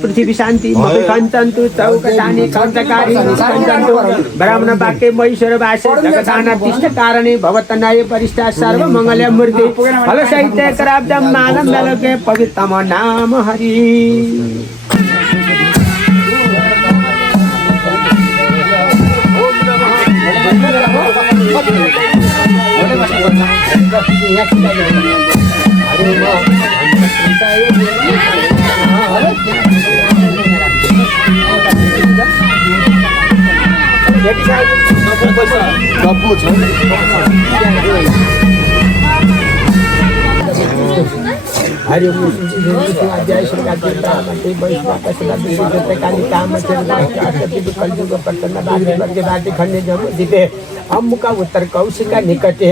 पृथ्वी शान्ति मकै खन्छन्तु चौकटानी खञ्चकारी खन्छन्तु ब्राह्मण वाक्य महेश्वर भाष्य जगदान तिष्ठ कारणे भवतनय परिष्ठा सर्व मङ्गल मूर्ति फल साहित्य कराब्दम मानव मेलके पवित्रम नाम हरि हरि अध्याय अम्मुका उत्तर कौशिका निकटे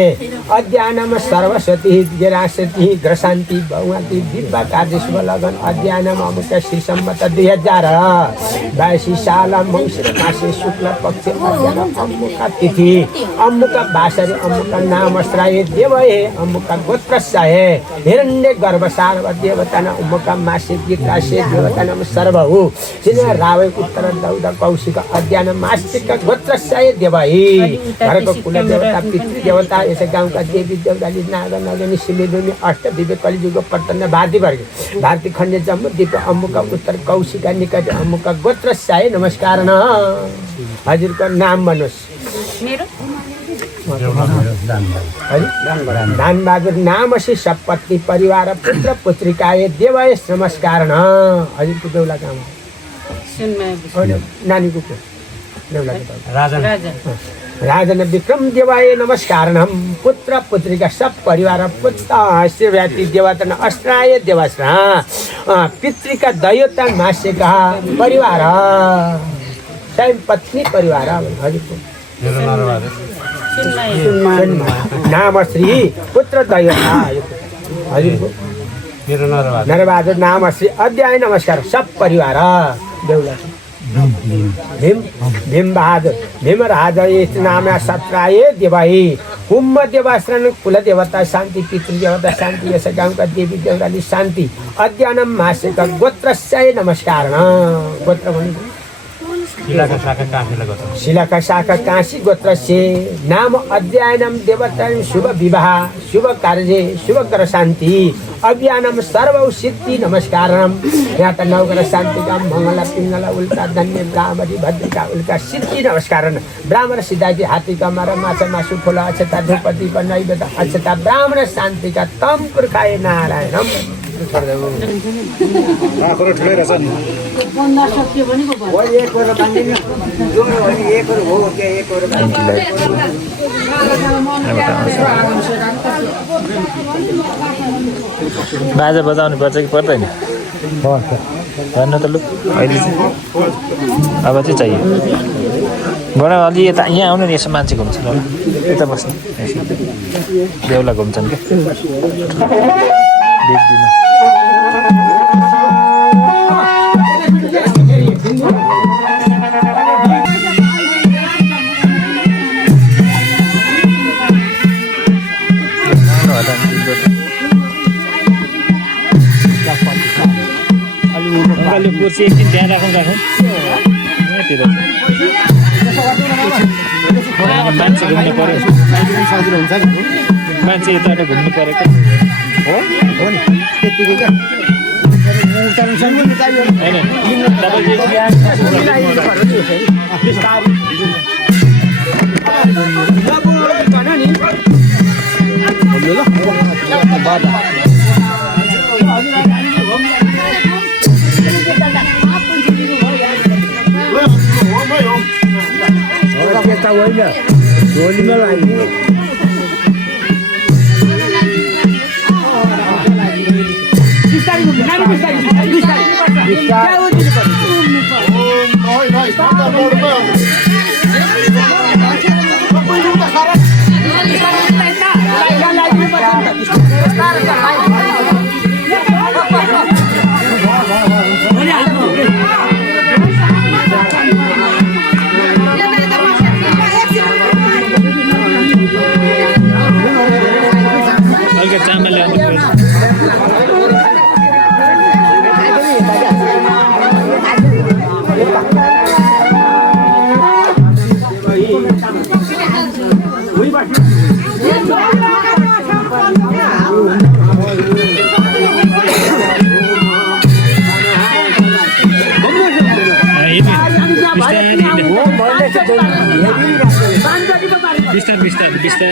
अध्यानम सरस्वती जरासती ग्रशान्ति भगवती दिव्य कार्यश्व लगन अध्यानम अमुका श्री सम्मत 2022 साल मङ्सिर मासे शुक्ल पक्ष अध्यानम अम्मुका तिथि अम्मुका भाषारे अम्मुका नामश्राय देवये अम्मुका गोत्रस्याय हिरण्य गर्भ सार्व देवताना अम्मुका मासे गीतासे देवतानाम सर्वहु सिने रावय उत्तर दौद कौशिक अध्यानम मासिक गोत्रस्याय देवये घरको कुल देवता पितृ देवता यसै गाउँका देवी देवताले नागा नगनी सिमेलुनी अष्ट दिव्य कलिजुगको पतन भारती वर्ग भारती खण्ड जम्मू दिप अम्मुका उत्तर कौशिका निकट अम्मुका गोत्रस्याय नमस्कार न हजुरको नाम भन्नुहोस् मेरो दानबहादुर नाम से सपत्नी परिवार पुत्र पुत्रिकाय देवाय नमस्कार न हजुरको देउला काम नानीको राजन विक्रम देवाय नमस्कार पुत्र पुत्रिका सब परिवार पुत्र श्रीव्याति देवता अस्त्राय देवास्रा पितृका दैवता मासेका परिवार स्वयं पत्नी परिवार हजुरको नाम श्री पुत्र दैवता हजुरको नरबहादुर नाम श्री अध्याय नमस्कार सब परिवार देउला भीम बहादुर भीम राज नाम सत्राय देवाई कुम्भ देवाश्रण कुल देवता शान्ति पितृ देवता शान्ति यस गाउँका देवी देवताले शान्ति अध्ययनम मासिक गोत्रस्याय नमस्कार गोत्र भनेको शिलाका शाखा काशी गोत्रस्य नाम अध्ययनम देवता शुभ विवाह शुभ कार्य शुभ ग्रह शान्ति अभियानम सर्व सिद्धि नमस्कारम यहाँ त नवग्रह शान्तिका मङ्गला पिङ्गला उल्का धन्य ब्राह्मणी भद्रिका उल्का सिद्धि नमस्कार ब्राह्मण सिद्धार्थी हात्तीका मर माछा मासु फुल अक्षता धूपदीप नैवेद्य अक्षता ब्राह्मण शान्तिका तम पुर्खाय नारायणम बाजा बजाउनु पर्छ कि पर्दैन भन्नु त लु अहिले चाहिँ अब चाहिँ चाहियो बडा अलि यता यहाँ आउनु नि यसो मान्छे घुम्छ ल यता बस्नु बेहुला घुम्छन् क्या देख्दिनु कुर्सी एकदिन त्यहाँ राखौँ यहाँतिर मान्छे घुम्नु पऱ्यो मान्छे यताबाट घुम्नु परेको हो नि त्यतिकै क्या बिस्तार बिस्तार बिस्तार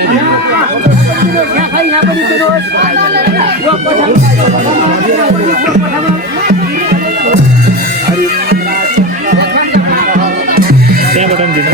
त्यहाँबाट पनि दिनु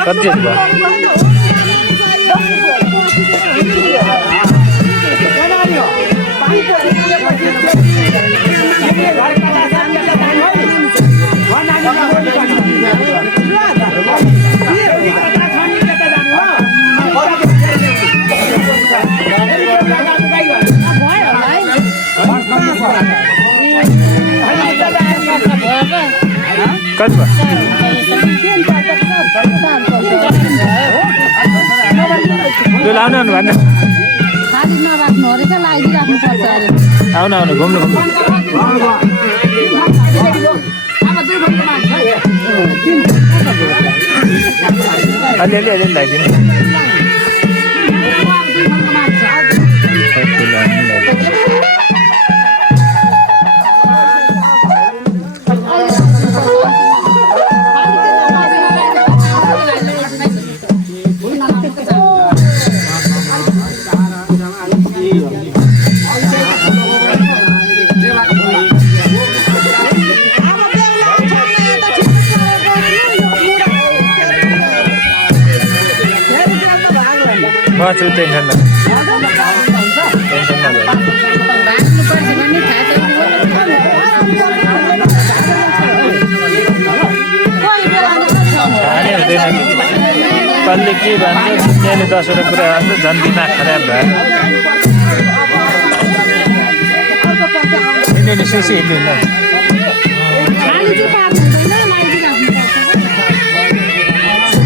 कति भयो त्यो लाउनु आउनु भन्न खाली नराख्नु अरे क्या लगाइदिइराख्नु पर्छ अरे आउनु आउनु घुम्नु घुम्नु अलिअलि अलिअलि लगाइदिनु छु टेन्सन न टेन्सन हुँदैन कसले के भन्छ दुनियाँले 10वटा कुरा भन्छ झन् दिमाग खराब भयो हिँड्नु सुसी हिँड्नु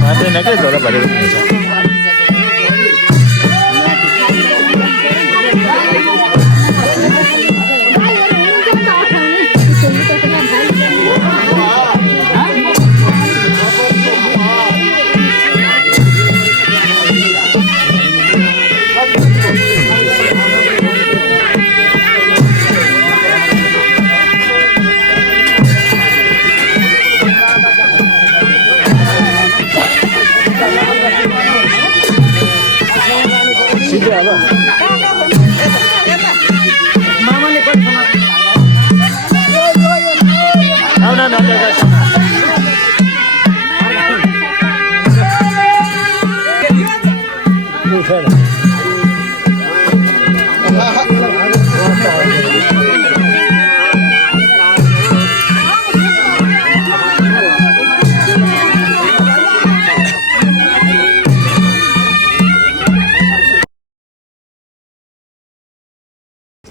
भन्दैन क्या झोला भरेको हुन्छ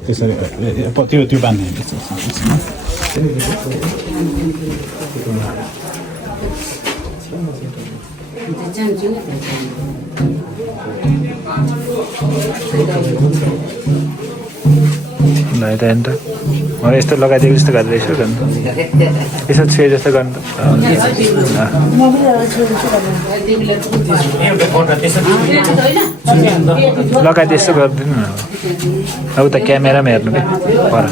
त्यसरी त्यो बान्ने भाइ त अन्त मलाई यस्तो लगाइदिएको जस्तो गर्दै रहेछ गर्नु यसो छुए जस्तो गर्नु लगाइदिए यस्तो गरिदिनु न अब उता क्यामेरामा हेर्नु कि पर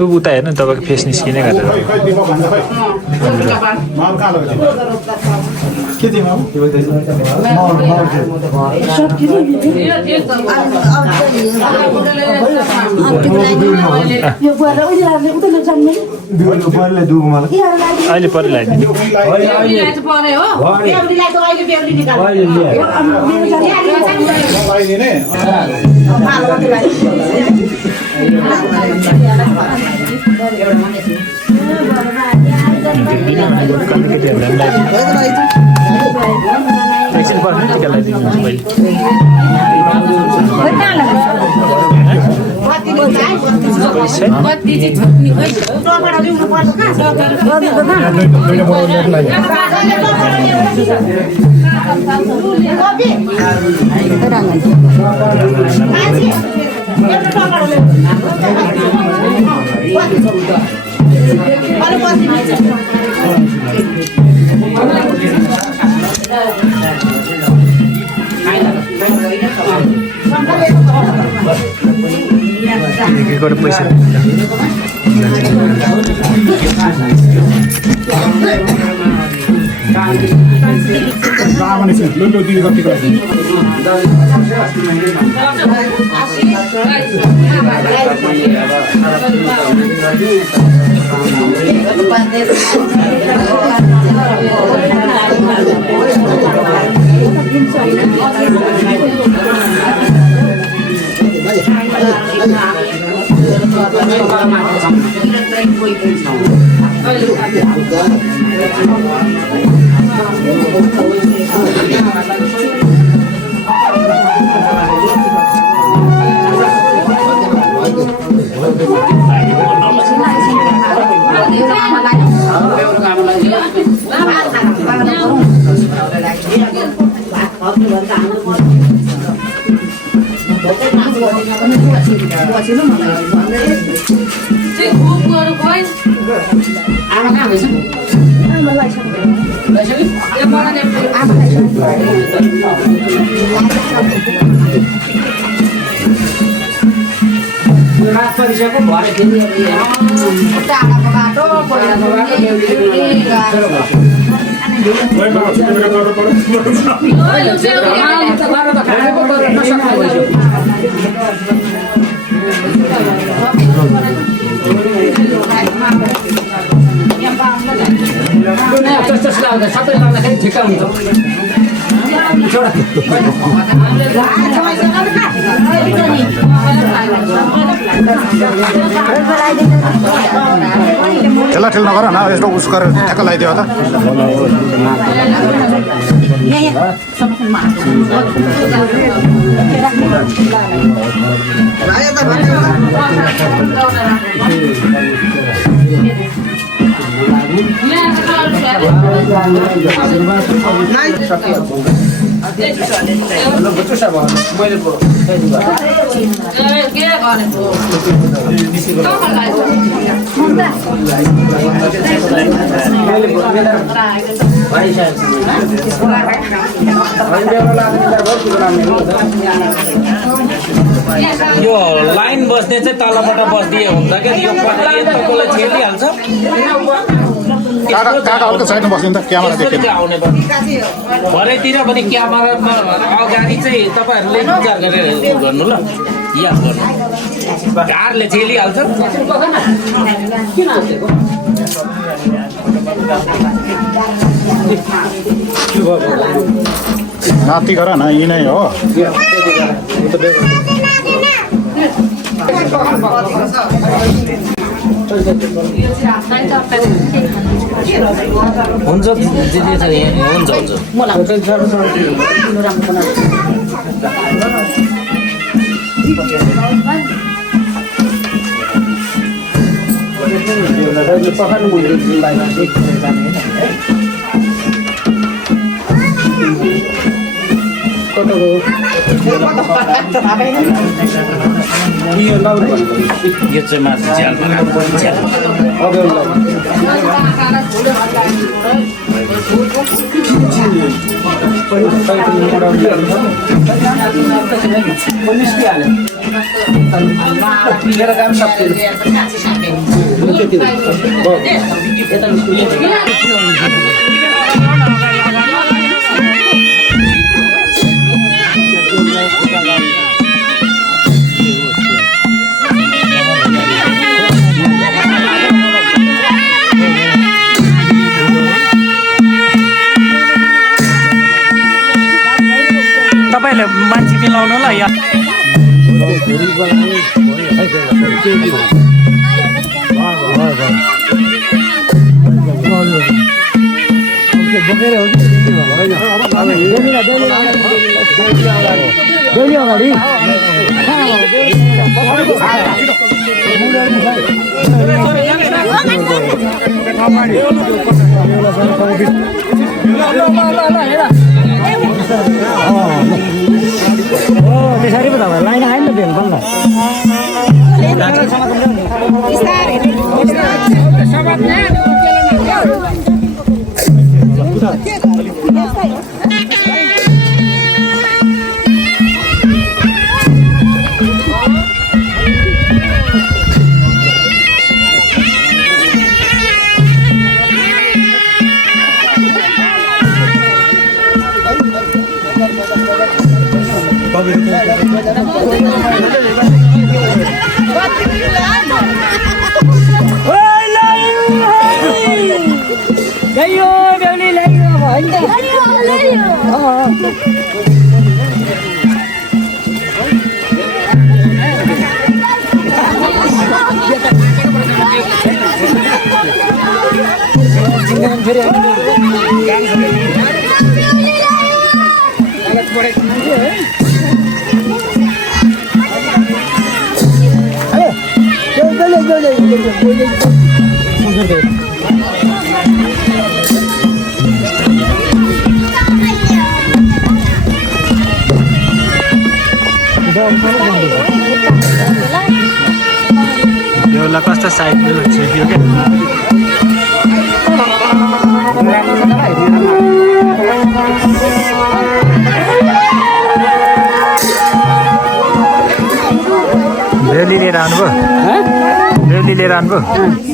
उता हेर्नु तपाईँको फेस निस्किने गरेर अहिले परे लगाइदिनु एकछिन पर्ने टिका लगाइदिनु पहिले पैसा ठेला ठेल नगर न यस्तो उस गरेर ठ्याक्क लगाइदियो त यो लाइन बस्ने चाहिँ तलबाट बस्दिए हुन्छ क्या यो तपाईँलाई छेलिहाल्छ काका हल्का साइडमा बस्नु त क्यामेरा देखेर आउने भरेतिर पनि क्यामेरामा अगाडि चाहिँ तपाईँहरूले विचार गरेर गर्नु ल याद गर्नु घारले छेलिहाल्छ नाति गर न यी नै हो हुन्छ हुन्छ यो चाहिँ माथि झ्याल बनाएको झ्याल मेरो काम सक्यो तपाईँले मान्छे मिलाउनु ल यहाँ त्यसरी पो तपाईँ लाइन आएन त भेल बल्ल यो कस्तो साइड छिर्यो क्या रेली लिएर आउनुभयो रेली लिएर आउनुभयो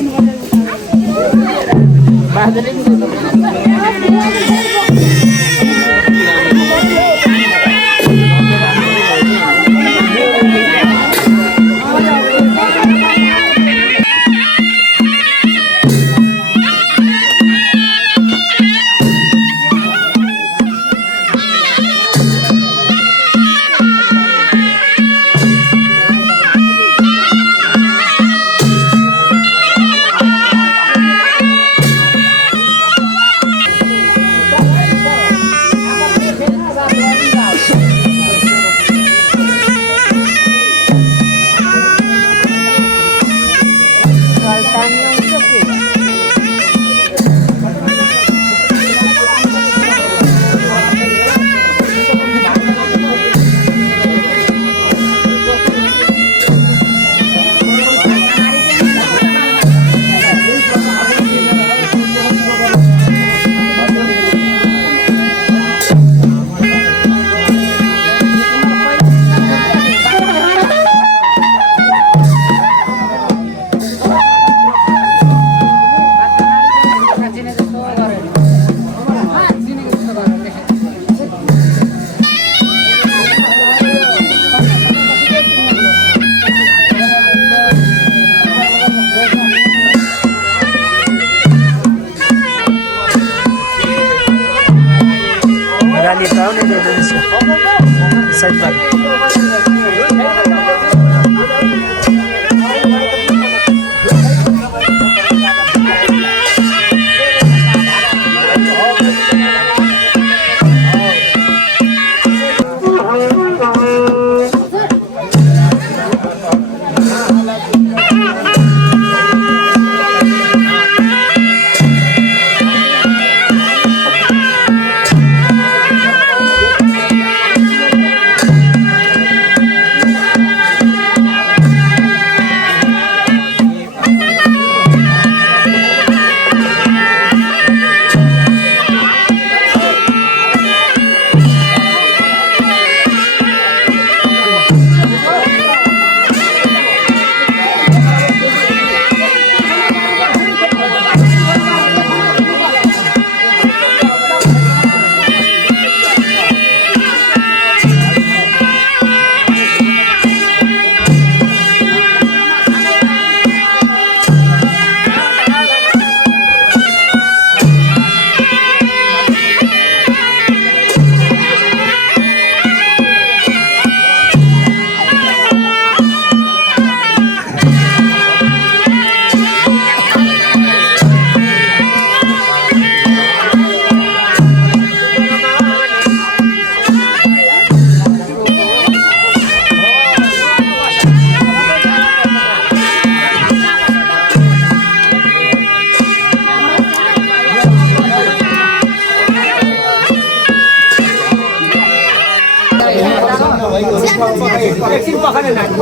एकछिन पखन नानी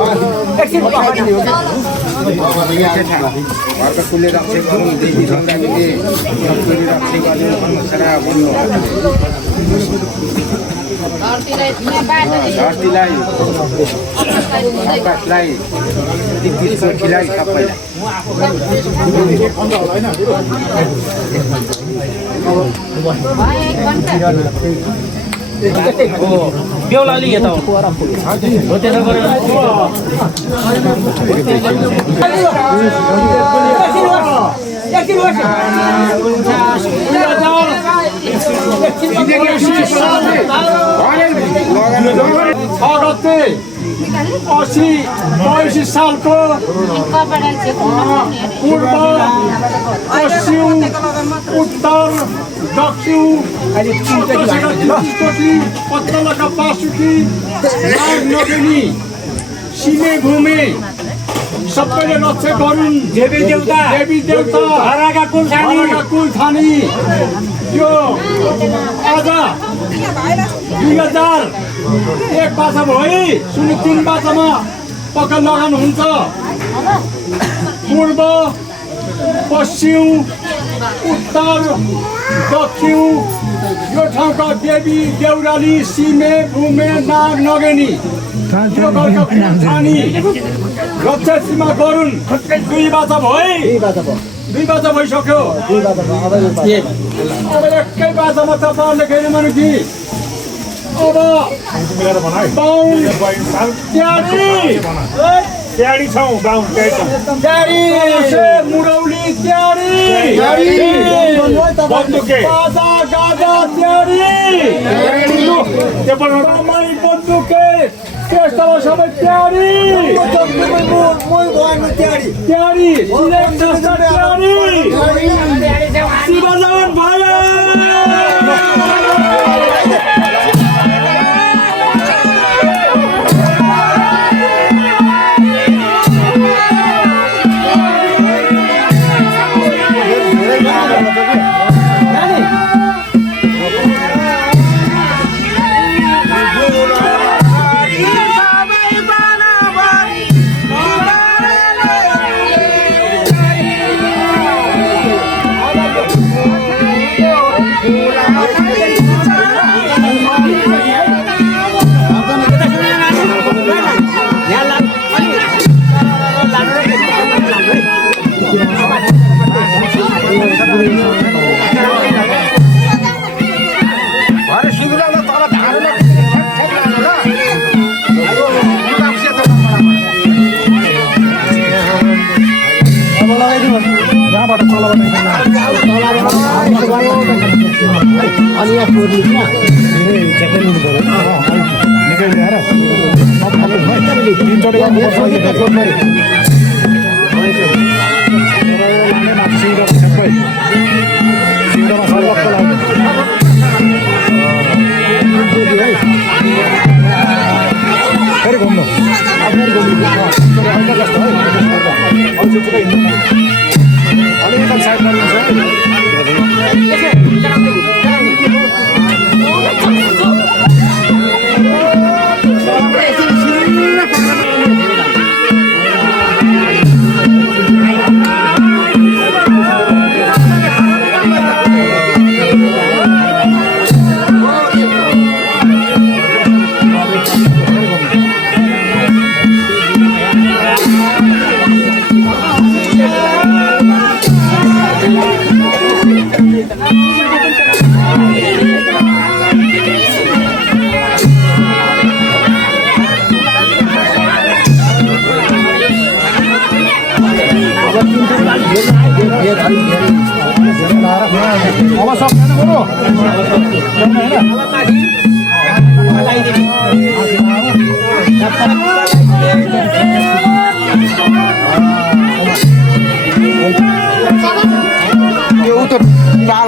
एकछिन पखन घरका कुलले रक्षा गरौँ देवी सन्तानले कुलले रक्षा गरौँ सारा भन्नु धरतीलाई आकाशलाई दिग्गज कोठीलाई सबैलाई बेहुला अलि यता हो त्यसो गरेर अस्सी 82 सालको पूर्व पश्चिम उत्तर दक्षिण पत्तलका पासुकी नगनी सिमे भूमि सबैले रक्षा गरून् देवी देवता हराका कुल थानी यो आज 2001 बाचा भई 03 बाचामा पक्का लगाउनु हुन्छ पूर्व पश्चिम उत्तर दक्षिण यो ठाउँका देवी देउराली सिमे भूमे नाग नगेनी यो घरका कुलथानी रक्षा सीमा गरून् 2 बाचा भई 2 बाचा भइसक्यो अब एकै बाचामा तपाईँहरूले खेल्नु मानु कि अब तयारी छौँ बाहुन त्यारी मुरौली त्यारी बन्दुके गाजा गाजा त्यारी रमाई बन्दुके त्यस्तोमा सबै त्यारी त्यारी शिवजन भयो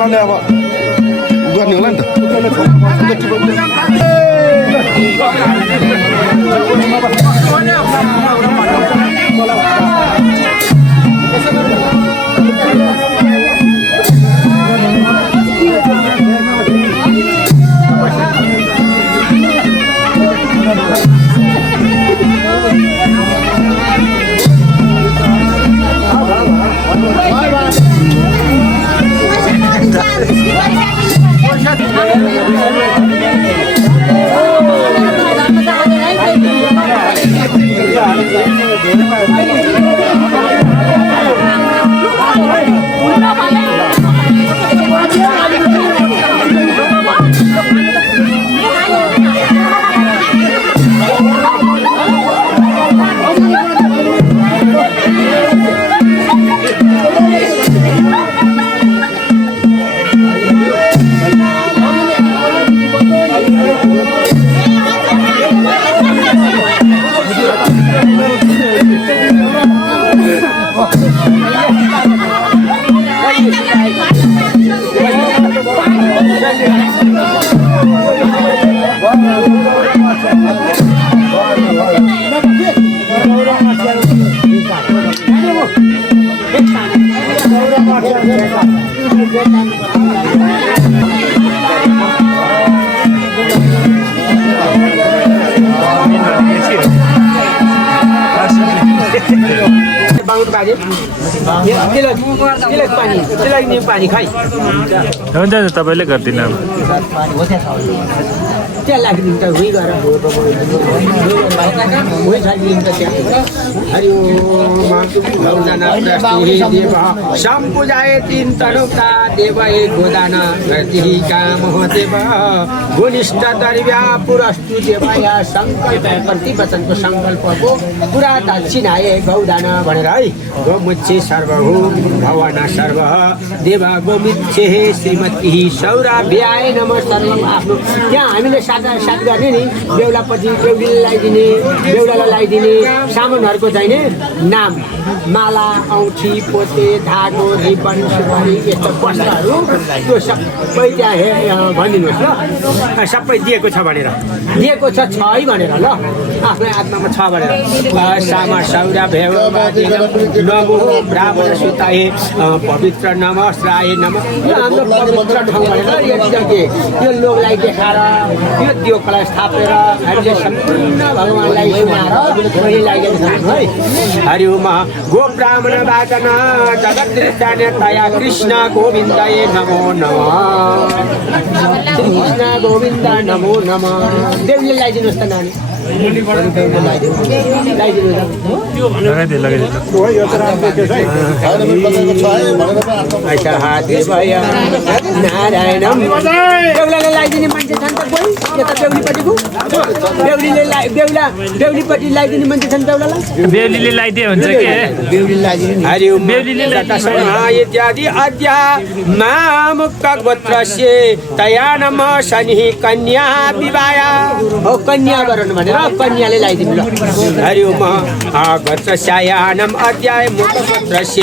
चालले अब गर्ने होला नि त पानी खाइ हुन्छ तपाईँले गरिदिनु अब त्यहाँ लागिदिनु त उही गएर उही खाइदिनु त त्यहाँ हरि देव सम्पूजाए तीन तनुका देव एक गोदान काम देव घनिष्ठ दर्व्या पुरस्तु देवया सङ्कल्प प्रतिवचनको सङ्कल्पको पुरा दक्षिणाए गौदान भनेर है गोमुच्छे सर्वभूम भवन सर्व देवा गोमिच्छे श्रीमती सौराभ्याय नमः सर्वम आफ्नो त्यहाँ हामीले साथ गर्ने नि बेहुलापछि बेहुलीलाई लगाइदिने बेहुलालाई लगाइदिने सामानहरूको चाहिने नाम माला औँठी पोते धागो रिबन सुपारी यस्तो वस्त्रहरू त्यो सबै त्यहाँ भनिदिनुहोस् ल सबै दिएको छ भनेर दिएको छ है भनेर ल आफ्नो आत्मामा छ भनेर सामा सौरा भेव नमो ब्राह्मण सुताए पवित्र नमस्राय नमः यो हाम्रो पवित्र ठाउँ भनेर यो लोकलाई देखाएर यो दियोकलाई स्थापेर हामीले सम्पूर्ण भगवान्लाई सुनाएर लगाइदिएको छ है हरि ओम गो ब्राह्मण वाचन जगद्दृष्टान्यतया कृष्ण गोविन्दाय नमो नमः कृष्ण गोविन्द नमो नमः देवले लगाइदिनुहोस् त नानी नारायणम बेहुलालाई लगाइदिने मान्छे छन् त कोही यता बेहुलीपट्टिको बेहुलीपट्टि लगाइदिने मान्छे छन् बेहुलालाई बेहुलीले लगाइदिए हुन्छ के हरि ओम इत्यादि अद्य मामुक्क गोत्रस्य तया नम शनि कन्या विवाह हो कन्या वरण भनेर कन्याले लगाइदिनु ल हरि ओम गोत्रस्यायानम अध्याय मुक्क गोत्रस्य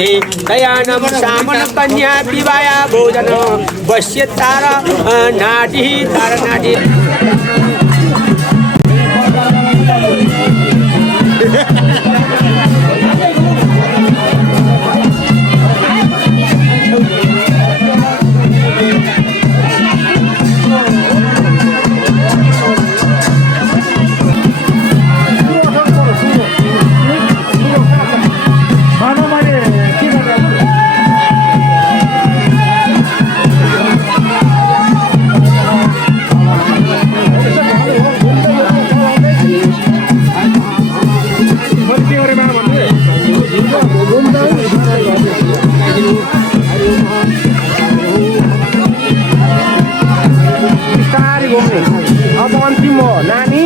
तया नम सामन कन्या विवाह भोजन वश्य तारा नाडी अब अन्तिम हो नानी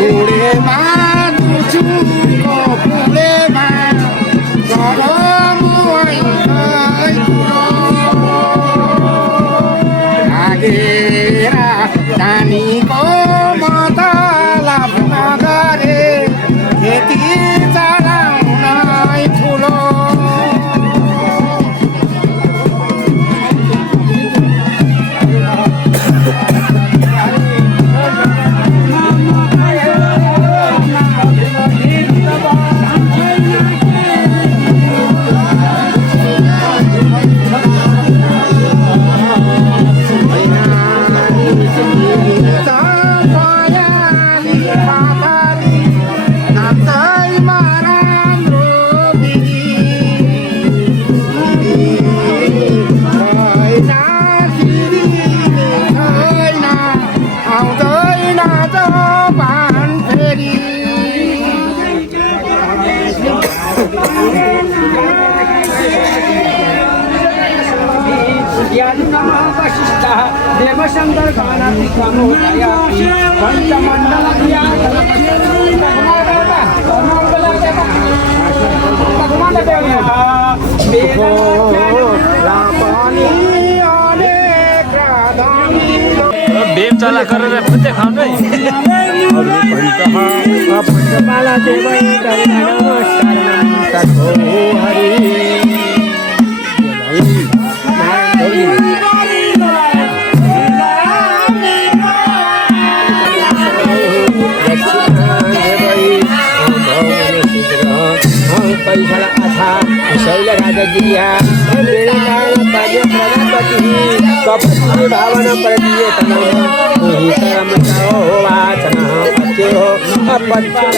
गोडेमा दुजुको फुलेमा गरम लागेर नानीको मतलब नगरे खेती चलाउनै ठुलो देवशंकर गानाति कामोदयाति पंचमंडल बेम चला गरेर फुत्ते खाउनु है पंचमाला देवै शैल राजा गिरिया कपति भावन प्रदीय परम हो वाचन पत्यो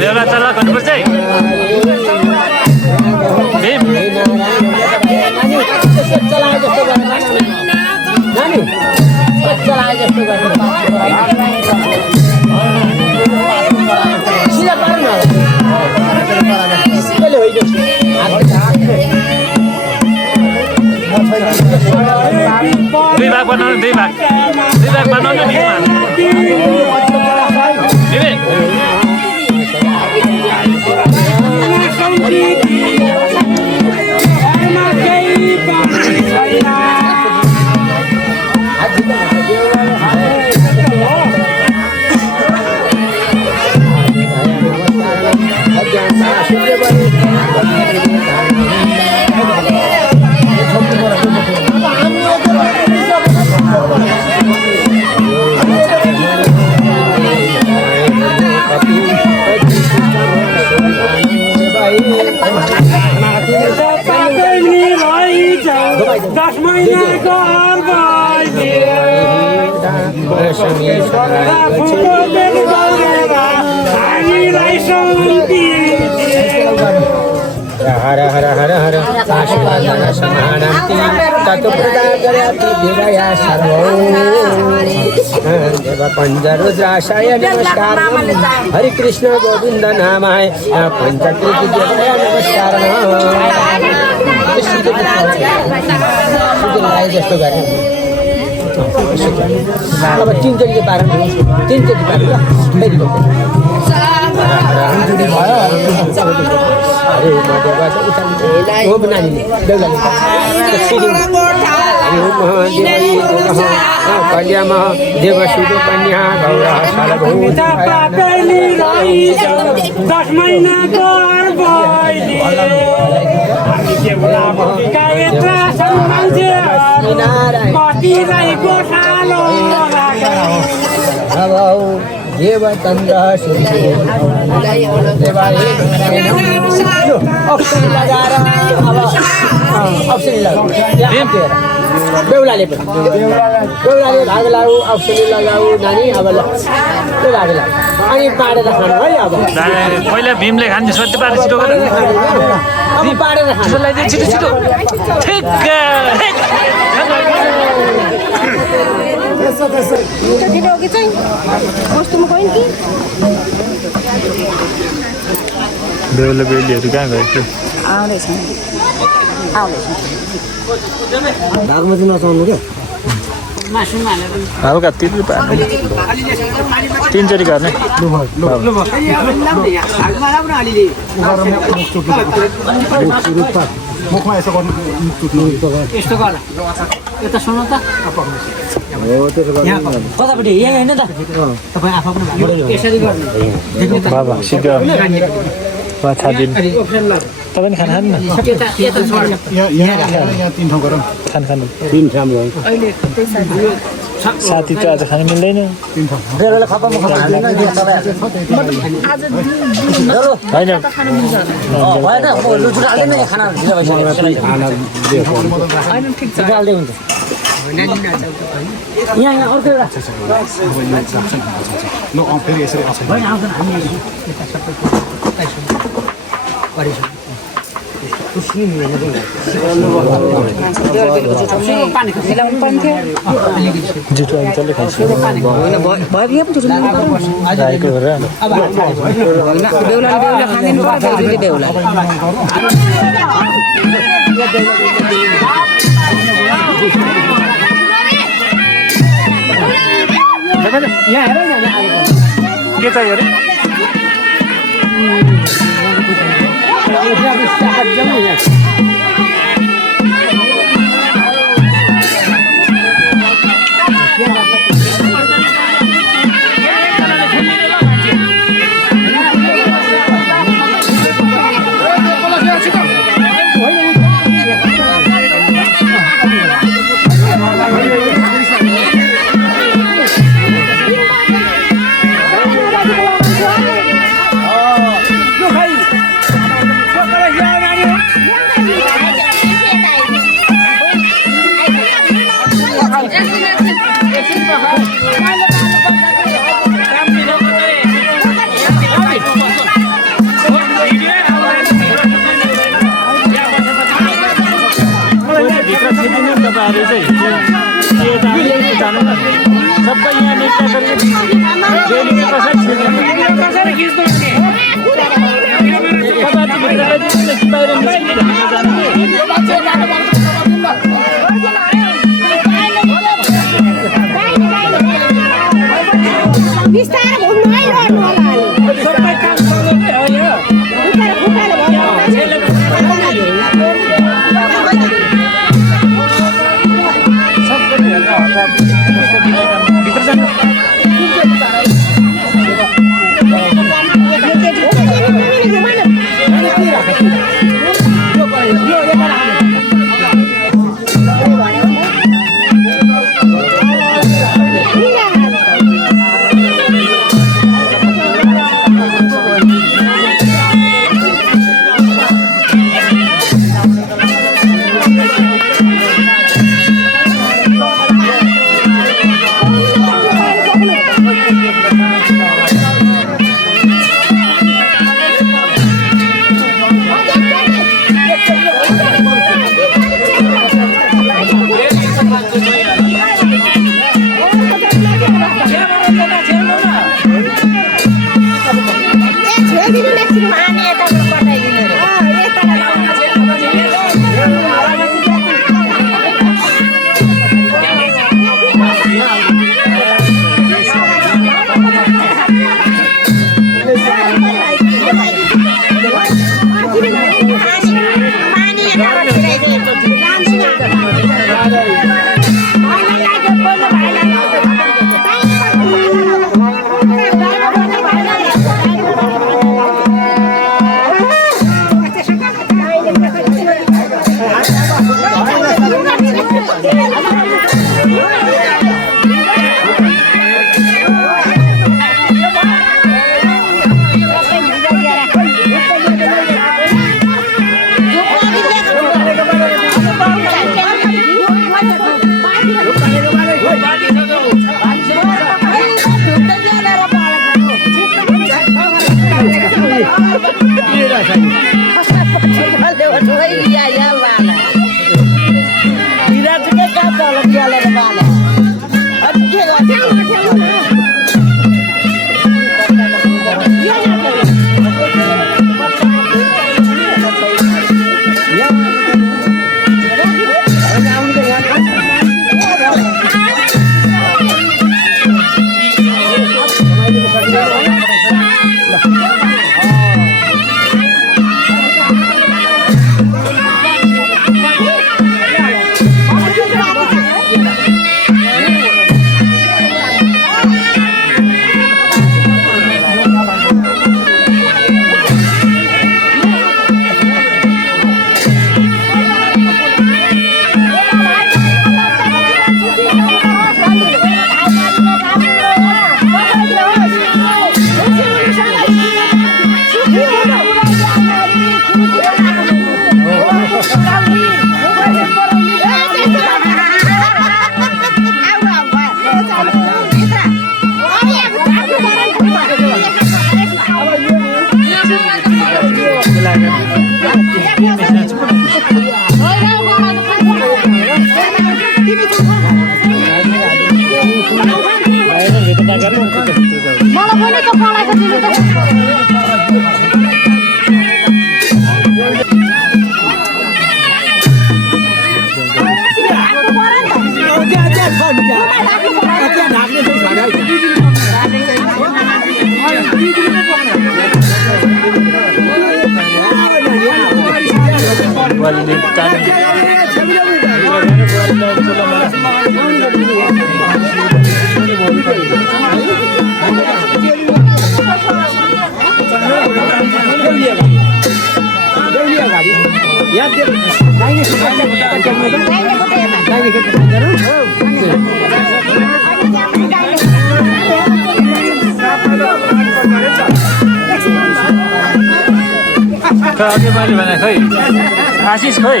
बेला चला गर्नुपर्छ है बेम दुई भाग बनाउनु दुई भाग बनाउनु नि हर हर हर हर आशीर्वादन समानन्ति ततो प्रदादयाति देवया सर्वौ देव पञ्चरुद्राशाय नमस्कार हरि कृष्ण गोविन्द नामाय पञ्चकृति देवया नमस्कार जस्तो गरे अब तीनचोटि पार तीनचोटि पार कल्याम देवसुर कन्या गौरा देव चन्द्र अप्सन लगाएर अब अप्सन बेहुलाले भाग लगाऊ अप्सनी लगाऊ नानी अब भाग लगाऊ अनि पाडेर खानु है अब पहिला भीमले खान्छ सत्य पारेर छिटो गरेर अब पाडेर खानु छिटो छिटो ठिक बेहुला बेहुलीहरू कहाँ गयो हल्का तिर्नु पार्नु तीनचोटि गर्ने मुखमा यसो गर्नु यस्तो गर यता सुन्नु त कतापट्टि यहाँ होइन त तपाईँ आफू यसरी गर्नु बाबा शीघ्र माछा दिन तपाईँ खाना खानु न यहाँ तीन ठाउँ गरौँ खानु साथी त आज खानु मिल्दैन यहाँ अर्को एउटा फेरि यसरी जुठो अञ्चलले खान्छ यहाँ हेर के चाहियो अरे सबै यहाँ नेता अघि मैले भने खै आशिष खै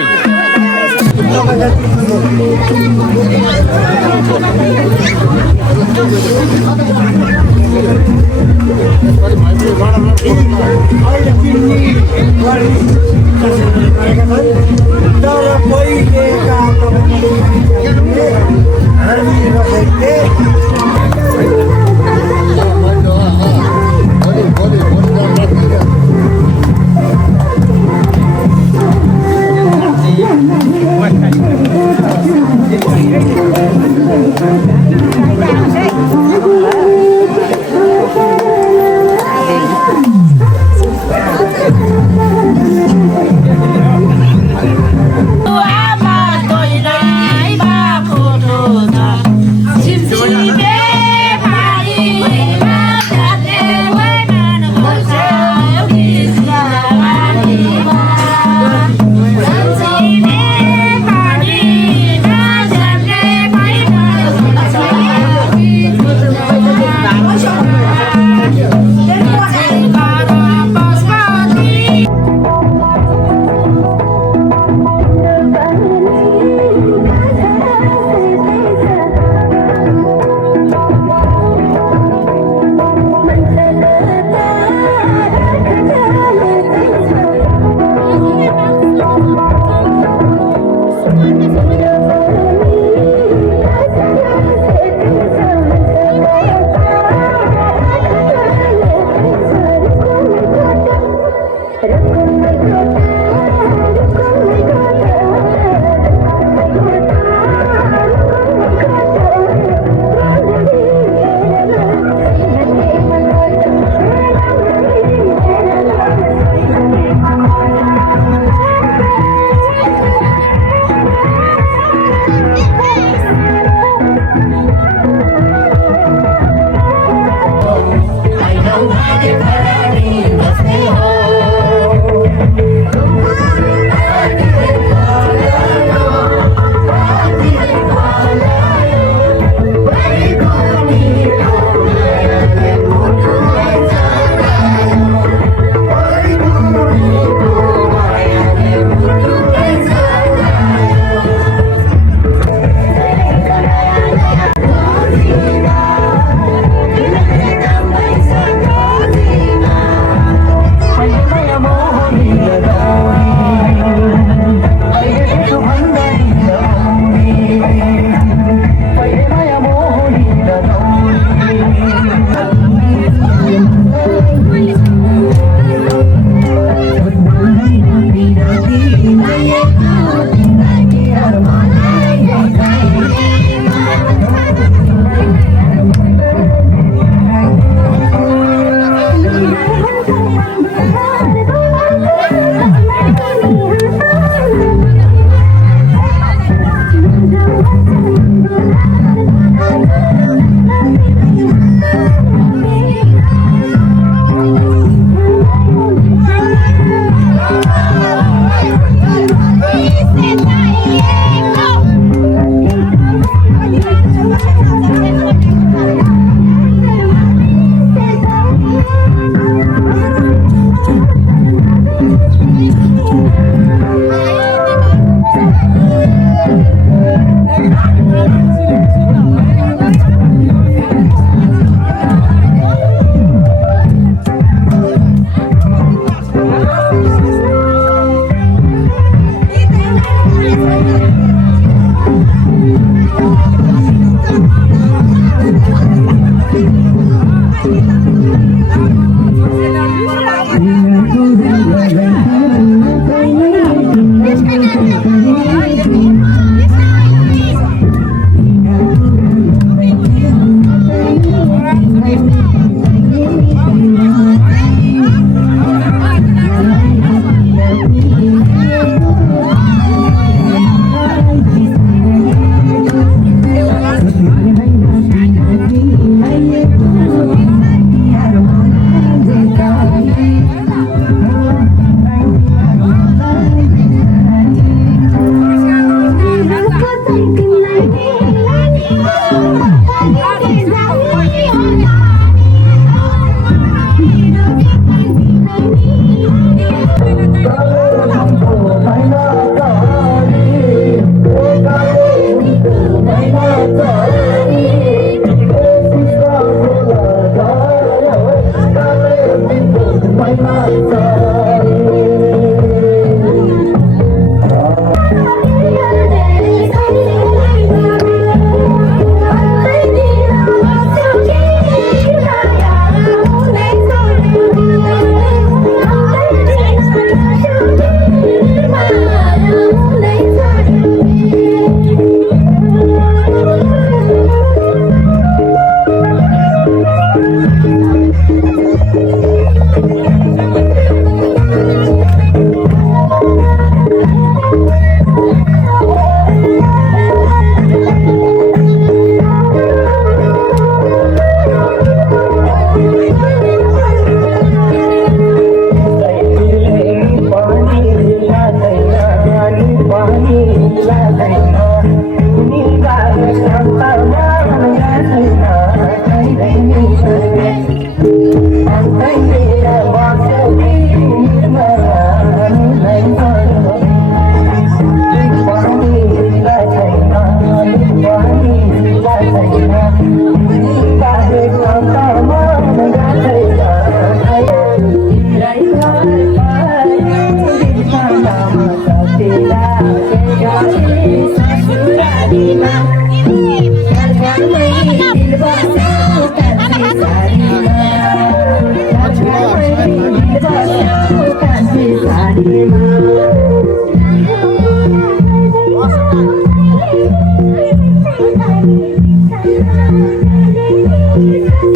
Thank you.